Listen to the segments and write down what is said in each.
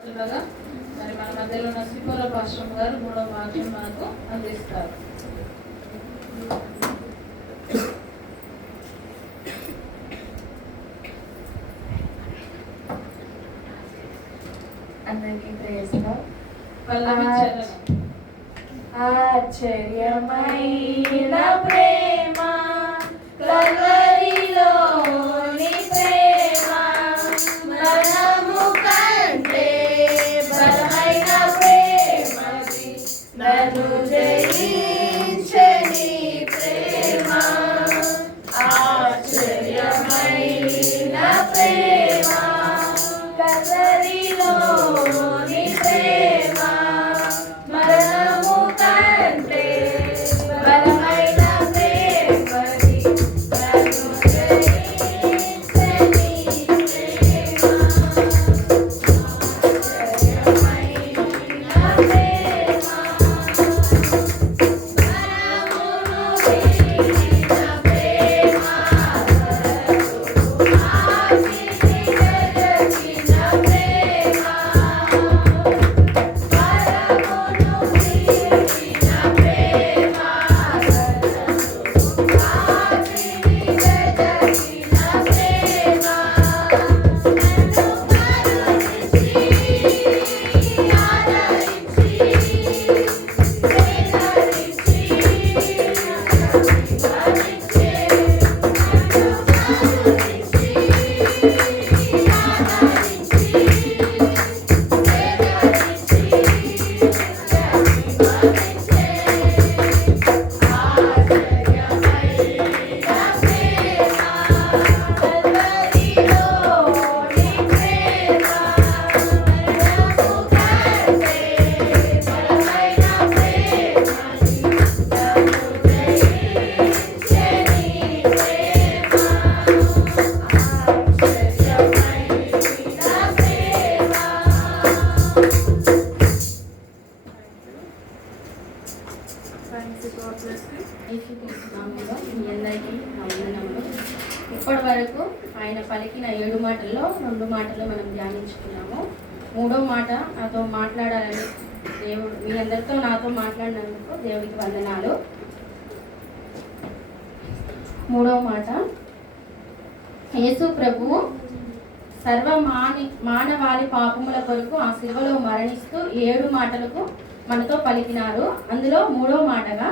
మరి మన మధ్యలో ఉన్న శ్రీపోల పాశ్రం గారు 3వ వాక్యం మనకు అందిస్తారు. అందరికీ ప్రేయస్గా ఆశ్చర్యమైన ప్రేమ కల్వరిలోని ప్రేమ మరణము కంటే బలమైన ప్రేమది నన్ను జయించని ప్రేమ ఆశ్చర్యమైన ప్రేమ కల్వరిలోని ప్రేమ మరణము కంటే బలమైన ప్రేమది నన్ను జయించని ప్రేమ ఆశ్చర్యమైన ప్రేమ మరణమును వీడిన ప్రేమ ఆశిని వెదకిన ప్రేమ మరణమును వీడిన ప్రేమ ఆశిని వెదకిన ప్రేమ నన్ను కరుణించి ఆదరించి సేకరించి భరించే నన్ను కరుణించి ఆదరించి ఇప్పటి వరకు ఆయన పలికిన 7 మాటల్లో 2 మాటలు మనం ధ్యానించుకున్నాము. 3వ మాట నాతో మాట్లాడాలని దేవుడు మీ అందరితో నాతో మాట్లాడినందుకు దేవుడికి వందనాలు. 3వ మాట, యేసు ప్రభువు మానవాళి పాపముల కొరకు ఆ శిలువలో మరణిస్తూ 7 మాటలకు మనతో పలికినారు. అందులో 3వ మాటగా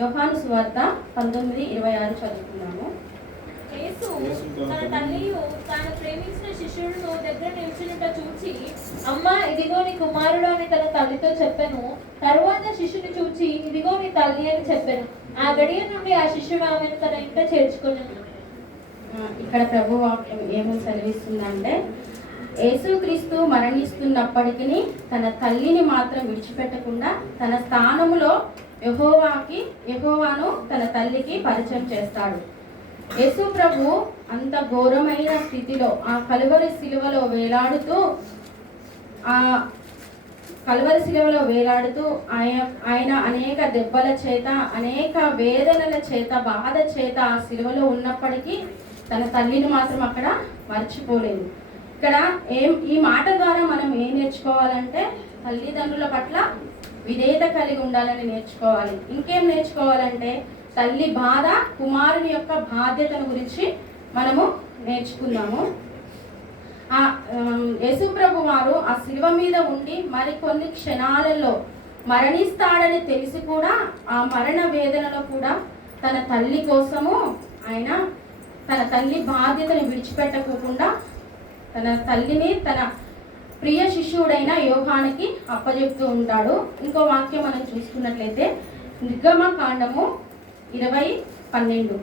యోహాను సువార్త 19:26 చదువుకున్నాము. యేసు తన తల్లియు తాను ప్రేమించిన శిష్యుడును దగ్గర నిలిచినట్ట చూచి, అమ్మా ఇదిగో నీ కుమారుడు అని తన తల్లితో చెప్పెను. తరువాత శిష్యుని చూచి, ఇదిగో నీ తల్లి అని చెప్పెను. ఆ గడియ నుండి ఆ శిష్యుడు ఆమెను తన ఇంట చేర్చుకున్నాను. ఇక్కడ ప్రభు వాక్యం ఏమని సెలవిస్తుందంటే, యేసుక్రీస్తు మరణిస్తున్నప్పటికీ తన తల్లిని మాత్రం విడిచిపెట్టకుండా తన స్థానములో యెహోవాను తన తల్లికి పరిచయం చేస్తాడు. యేసు ప్రభు అంత ఘోరమైన స్థితిలో ఆ కలువరి శిలువలో వేలాడుతూ ఆయన అనేక దెబ్బల చేత, అనేక వేదనల చేత, బాధ చేత ఆ శిలువలో ఉన్నప్పటికీ తన తల్లిని మాత్రం అక్కడ మర్చిపోలేదు. ఇక్కడ ఈ మాట ద్వారా మనం ఏం నేర్చుకోవాలంటే, తల్లిదండ్రుల పట్ల విధేయత కలిగి ఉండాలని నేర్చుకోవాలి. ఇంకేం నేర్చుకోవాలంటే, తల్లి బాధ, కుమారుని యొక్క బాధ్యతను గురించి మనము నేర్చుకుందాము. యేసు ప్రభు వారు ఆ శిలువ మీద ఉండి మరికొన్ని క్షణాలలో మరణిస్తాడని తెలిసి కూడా ఆ మరణ వేదనలో కూడా తన తల్లి కోసము ఆయన తన తల్లి బాధ్యతను విడిచిపెట్టకోకుండా తన తల్లిని తన ప్రియ శిష్యుడైన యోహానికి అప్పచెప్తూ ఉంటాడు. ఇంకో వాక్యం మనం చూసుకున్నట్లయితే నిర్గమకాండము 20:12.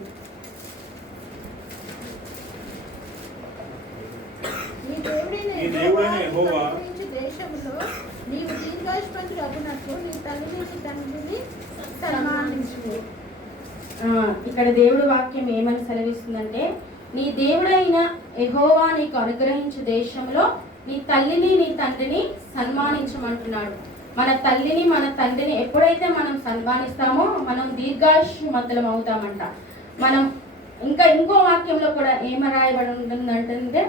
నీ దేవుడైన యెహోవా దేశంలో నీవు దీర్ఘాయుష్మంతుడగునట్లు నీ తల్లిని నీ తండ్రిని సన్మానించు. ఇక్కడ దేవుడి వాక్యం ఏమని సెలవిస్తుందంటే, నీ దేవుడైన యెహోవా నీకు అనుగ్రహించు దేశంలో నీ తల్లిని నీ తండ్రిని సన్మానించమంటున్నాడు. మన తల్లిని మన తండ్రిని ఎప్పుడైతే మనం సన్మానిస్తామో మనం దీర్ఘాయుష్మంతులం అవుతామంట. మనం ఇంకో వాక్యంలో కూడా ఏమ రాయబడి ఉంటుందంటే,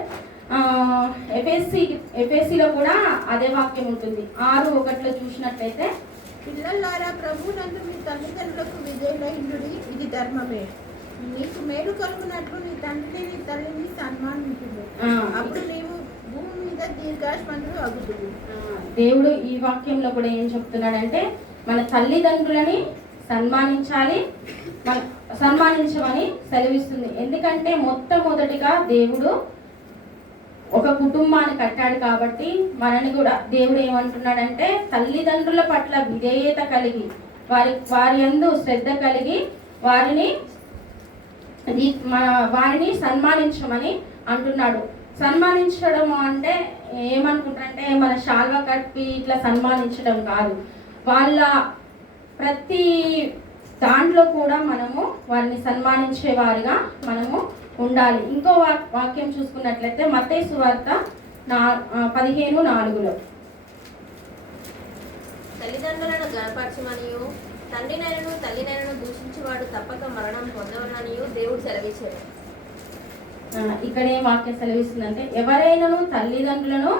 ఎఫెసీలో కూడా అదే వాక్యం ఉంటుంది. 6:1 చూసినట్లయితే, పిల్లలారా ప్రభువునందు మీ తల్లిదండ్రులకు విధేయులైండుడి, ఇది ధర్మమే. నీకు మేలు కలుగునట్లు నీ తండ్రిని నీ తల్లిని సన్మానించుడు, అప్పుడు నీవు భూమి మీద దీర్ఘాయుష్మంతుడు అగుదువు. దేవుడు ఈ వాక్యంలో కూడా ఏం చెప్తున్నాడంటే మన తల్లిదండ్రులని సన్మానించమని సెలవిస్తుంది. ఎందుకంటే మొట్టమొదటిగా దేవుడు ఒక కుటుంబాన్ని కట్టాడు కాబట్టి మనని కూడా దేవుడు ఏమంటున్నాడంటే తల్లిదండ్రుల పట్ల విధేయత కలిగి వారి యందు శ్రద్ధ కలిగి వారిని సన్మానించమని అంటున్నాడు. సన్మానించడం అంటే ఏమనుకుంటారంటే మన శాల్వా కప్పి ఇట్లా సన్మానించడం కాదు, వాళ్ళ ప్రతి దాంట్లో కూడా మనము వారిని సన్మానించే వారిగా మనము ఉండాలి. ఇంకో వాక్యం చూసుకున్నట్లయితే మత్తయి సువార్త 15:4 తల్లిదండ్రులను గణపరచమనియు తండ్రినైనను తల్లినైనను దూషించేవాడు తప్పక మరణం పొందవననియు దేవుడు సెలవిచ్చాడు. ఇక్కడ ఏం వాక్యం సెలవిస్తుందంటే ఎవరైనాను తల్లిదండ్రులను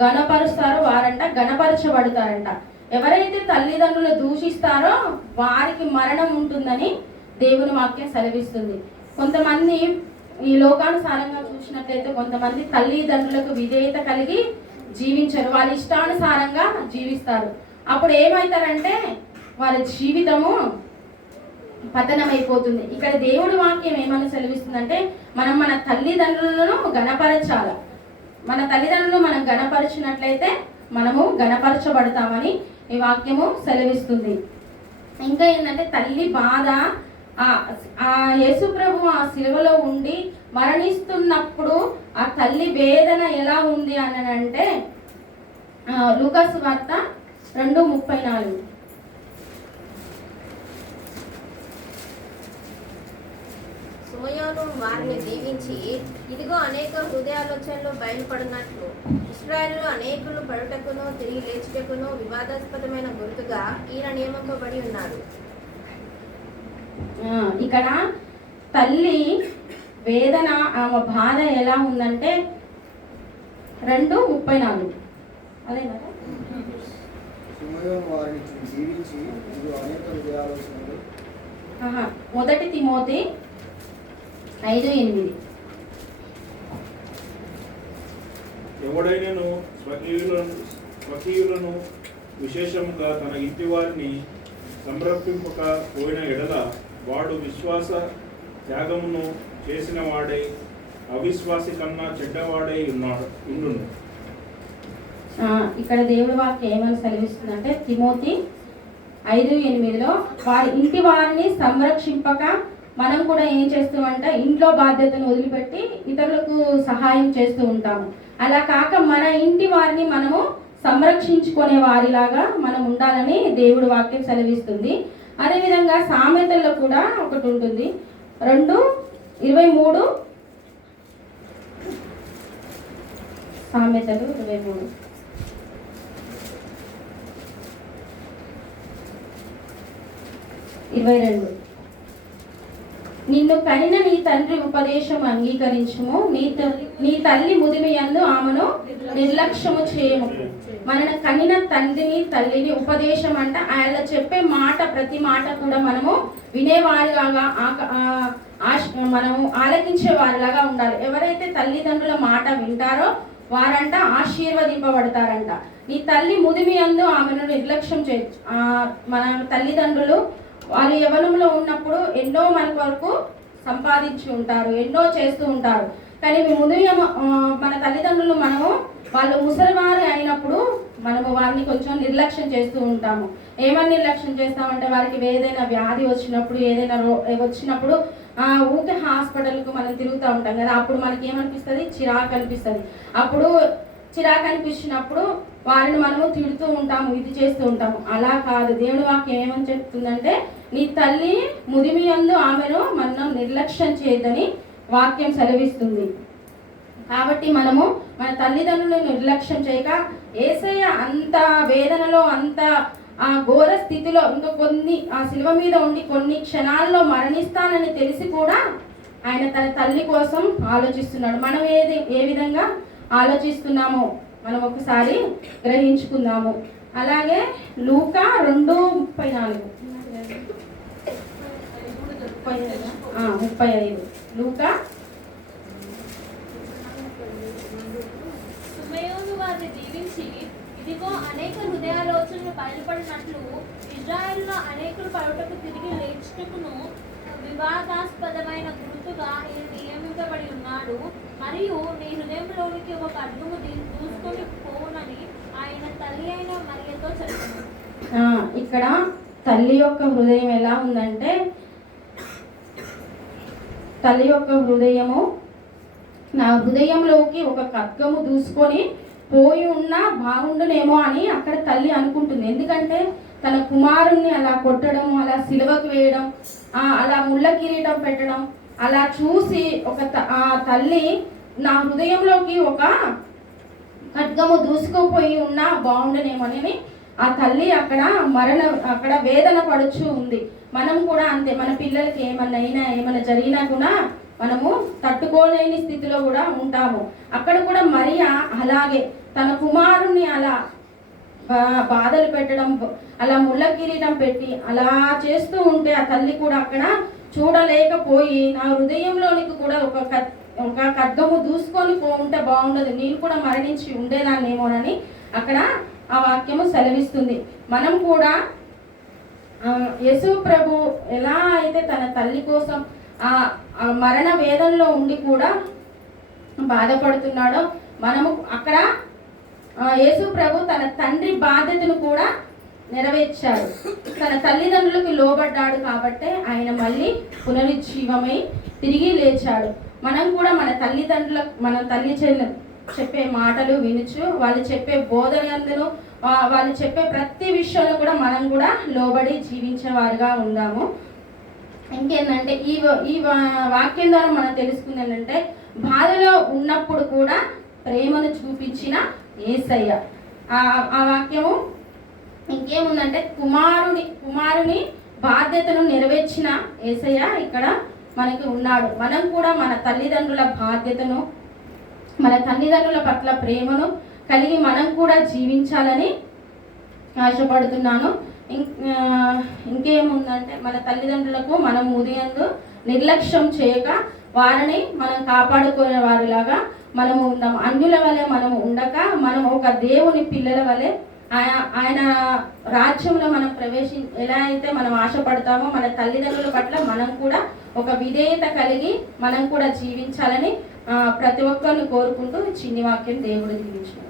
గణపరుస్తారో వారంట గణపరచబడతారంట. ఎవరైతే తల్లిదండ్రులు దూషిస్తారో వారికి మరణం ఉంటుందని దేవుని వాక్యం సెలవిస్తుంది. కొంతమంది ఈ లోకానుసారంగా చూసినట్లయితే కొంతమంది తల్లిదండ్రులకు విధేయత కలిగి జీవించరు, వాళ్ళ ఇష్టానుసారంగా జీవిస్తారు. అప్పుడు ఏమవుతారంటే వాళ్ళ జీవితము పతనమైపోతుంది. ఇక్కడ దేవుడి వాక్యం ఏమని సెలవిస్తుందంటే మనం మన తల్లిదండ్రులను గణపరచాలి. మన తల్లిదండ్రులు మనం గణపరిచినట్లయితే మనము గణపరచబడతామని ఈ వాక్యము సెలవిస్తుంది. ఇంకా ఏంటంటే తల్లి బాధ, ఆ యేసు ప్రభు ఆ శిలువలో ఉండి మరణిస్తున్నప్పుడు ఆ తల్లి వేదన ఎలా ఉంది అని అంటే లూకాసు వార్త 2:34 సుమయోను వారిని దీవించి, ఇదిగో అనేక హృదయాలోచనలు బయలుపడినట్లు ఇశ్రాయేలులో అనేకులు పడుటకును తిరిగి లేచుటకును వివాదాస్పదమైన గుర్తుగా ఈయన నియమింపబడి ఉన్నాడు. ఇక్కడ తల్లి వేదన, ఆమె బాధ ఎలా ఉందంటే 2:34 అదేనా? మొదటి తిమోతి 5:8 ఎవడైనను స్వకీయులను విశేషముగా తన ఇంటి వారిని సంరక్షింపక పోయిన ఎడల వాడు విశ్వాస త్యాగమును చేసిన వాడే అవిశ్వాసి కన్నా చెడ్డవాడై ఉండును. ఇక్కడ దేవుడి వాక్యం ఏమని సెలవిస్తుందంటే తిమోతి 5:8 వారి ఇంటి వారిని సంరక్షింపక మనం కూడా ఏం చేస్తామంటే ఇంట్లో బాధ్యతను వదిలిపెట్టి ఇతరులకు సహాయం చేస్తూ ఉంటాము. అలా కాక మన ఇంటి వారిని మనము సంరక్షించుకునే వారిలాగా మనం ఉండాలని దేవుడి వాక్యం సెలవిస్తుంది. అదేవిధంగా సామెతల్లో కూడా ఒకటి ఉంటుంది 2:23 సామెతలు 23 22 నిన్ను కనిన నీ తండ్రి ఉపదేశం అంగీకరించుము, నీ తల్లి ముదిమి యందు ఆమెను నిర్లక్ష్యము చేయము. మన కనిన తండ్రిని తల్లిని ఉపదేశం అంటే ఆయన చెప్పే మాట ప్రతి మాట కూడా మనము వినేవారిలాగా మనము ఆలకించే వారిలాగా ఉండాలి. ఎవరైతే తల్లిదండ్రుల మాట వింటారో వారంట ఆశీర్వదింపబడతారంట. నీ తల్లి ముదిమి యందు ఆమెను నిర్లక్ష్యం చేయొచ్చు. మన తల్లిదండ్రులు వాళ్ళు యవ్వనంలో ఉన్నప్పుడు ఎన్నో మన వరకు సంపాదించి ఉంటారు, ఎన్నో చేస్తూ ఉంటారు. కానీ మన తల్లిదండ్రులు వాళ్ళు ముసలివారు అయినప్పుడు మనము వారిని కొంచెం నిర్లక్ష్యం చేస్తూ ఉంటాము. ఏమని నిర్లక్ష్యం చేస్తామంటే వారికి ఏదైనా వ్యాధి వచ్చినప్పుడు ఏదైనా వచ్చినప్పుడు ఊకే హాస్పిటల్కు మనం తిరుగుతూ ఉంటాం కదా, అప్పుడు మనకి ఏమనిపిస్తుంది, చిరాకు అనిపిస్తుంది. అప్పుడు చిరాకు అనిపించినప్పుడు వారిని మనము తిడుతూ ఉంటాము, ఇది చేస్తూ ఉంటాము. అలా కాదు, దేవుని వాక్యం ఏమని చెప్తుందంటే నీ తల్లి ముదిమి యందు ఆమెను మనం నిర్లక్ష్యం చేయొద్దని వాక్యం సెలవిస్తుంది. కాబట్టి మనము మన తల్లిదండ్రులను నిర్లక్ష్యం చేయక యేసయ్య అంత వేదనలో అంత ఆ ఘోర స్థితిలో ఇంకా ఆ శిలువ మీద ఉండి కొన్ని క్షణాల్లో మరణిస్తానని తెలిసి కూడా ఆయన తన తల్లి కోసం ఆలోచిస్తున్నాడు. మనం ఏ విధంగా ఆలోచిస్తున్నామో మనం ఒకసారి గ్రహించుకుందాము. అలాగే లూకా 2:34 35 లూకా సుమయోను వారిని దీవించి, ఇదిగో అనేక హృదయాలోచనలు బయలుపడినట్లు ఇజ్రాయెల్లో అనేకులు పరుటకు తిరిగి లేచుటకును వివాదాస్పదమైన గుర్తుగా ఈయన నియమించబడి ఉన్నాడు. మరియు నీ హృదయంలోనికి ఒక ఖడ్గము దూసుకొని పోవునని ఆయన తల్లి అయిన మరియతో చెప్పాను. ఇక్కడ తల్లి యొక్క హృదయం ఎలా ఉందంటే, తల్లి యొక్క హృదయము, నా హృదయంలోకి ఒక ఖడ్గము దూసుకొని పోయి ఉన్నా బాగుండునేమో అని అక్కడ తల్లి అనుకుంటుంది. ఎందుకంటే తన కుమారుణ్ణి అలా కొట్టడం, అలా సిలువకు వేయడం, అలా ముళ్ళ కిరీటం పెట్టడం అలా చూసి ఆ తల్లి నా హృదయంలోకి ఒక ఖడ్గము దూసుకుపోయి ఉన్నా బాగుండునేమోనని ఆ తల్లి అక్కడ వేదన పడుచు ఉంది. మనం కూడా అంతే, మన పిల్లలకి ఏమన్నా జరిగినా కూడా మనము తట్టుకోలేని స్థితిలో కూడా ఉంటాము. అక్కడ కూడా మరియా అలాగే తన కుమారుణ్ణి అలా బాధలు పెట్టడం, అలా ముళ్ళ కిరీటం పెట్టి అలా చేస్తూ ఉంటే ఆ తల్లి కూడా అక్కడ చూడలేకపోయి, నా హృదయంలోనికి కూడా ఒక ఖడ్గము దూసుకొని ఉంటే బాగుండదు, నేను కూడా మరణించి ఉండేదాన్నేమోనని అక్కడ ఆ వాక్యము సెలవిస్తుంది. మనం కూడా యేసు ప్రభు ఎలా అయితే తన తల్లి కోసం ఆ మరణ వేదనలో ఉండి కూడా బాధపడుతున్నాడో, మనము అక్కడ యేసు ప్రభు తన తండ్రి బాధ్యతను కూడా నెరవేర్చాడు. తన తల్లిదండ్రులకు లోబడ్డాడు కాబట్టి ఆయన మళ్ళీ పునరుజ్జీవమై తిరిగి లేచాడు. మనం కూడా మన తల్లి చెప్పే మాటలు వినుచు, వాళ్ళు చెప్పే బోధనందును, వాళ్ళు చెప్పే ప్రతి విషయంలో కూడా మనం కూడా లోబడి జీవించేవారుగా ఉందాము. ఇంకేంటంటే ఈ వాక్యం ద్వారా మనం తెలుసుకుంది ఏంటంటే, బాధలో ఉన్నప్పుడు కూడా ప్రేమను చూపించిన యేసయ్య. ఆ వాక్యము ఇంకేముందంటే, కుమారుని బాధ్యతను నెరవేర్చిన యేసయ్య ఇక్కడ మనకి ఉన్నాడు. మనం కూడా మన తల్లిదండ్రుల బాధ్యతను, మన తల్లిదండ్రుల పట్ల ప్రేమను కలిగి మనం కూడా జీవించాలని ఆశపడుతున్నాను. ఇంకేముందంటే, మన తల్లిదండ్రులకు మనం ఉదయందు నిర్లక్ష్యం చేయక వారిని మనం కాపాడుకునే వారిలాగా మనము ఉందాం. అన్యుల వలె మనము ఉండక, మనం ఒక దేవుని పిల్లల వలె ఆయన రాజ్యంలో మనం ఎలా అయితే మనం ఆశపడతామో, మన తల్లిదండ్రుల పట్ల మనం కూడా ఒక విధేయత కలిగి మనం కూడా జీవించాలని ప్రతి ఒక్కరిని కోరుకుంటూ చిన్ని వాక్యం దేవుడు దీవించును.